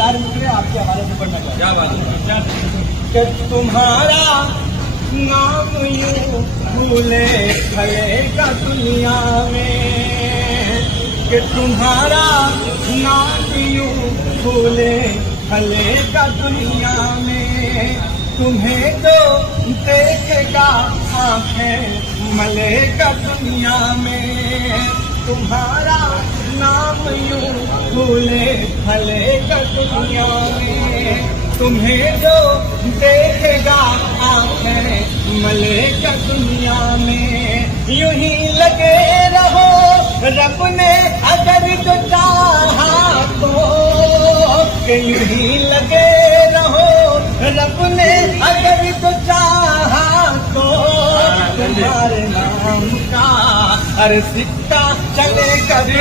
चार मित्र आपके हवाले से पढ़ना चाहिए। क्या बात है? कि तुम्हारा नाम यूं भूले खलेगा दुनिया में, कि तुम्हारा नाम यूं भूले खलेगा दुनिया में, तुम्हें तो देखेगा आंखें मलेगा दुनिया में, तुम्हारा नाम यूं भूले फलेगा दुनिया में, तुम्हें जो देखेगा आंखें मलेगा दुनिया में। यूं ही लगे रहो रब ने अगर जो चाहा तो, यूं ही लगे रहो रब ने अगर जो चाहा तो, तुम्हारे नाम का हर सिक्का चले कभी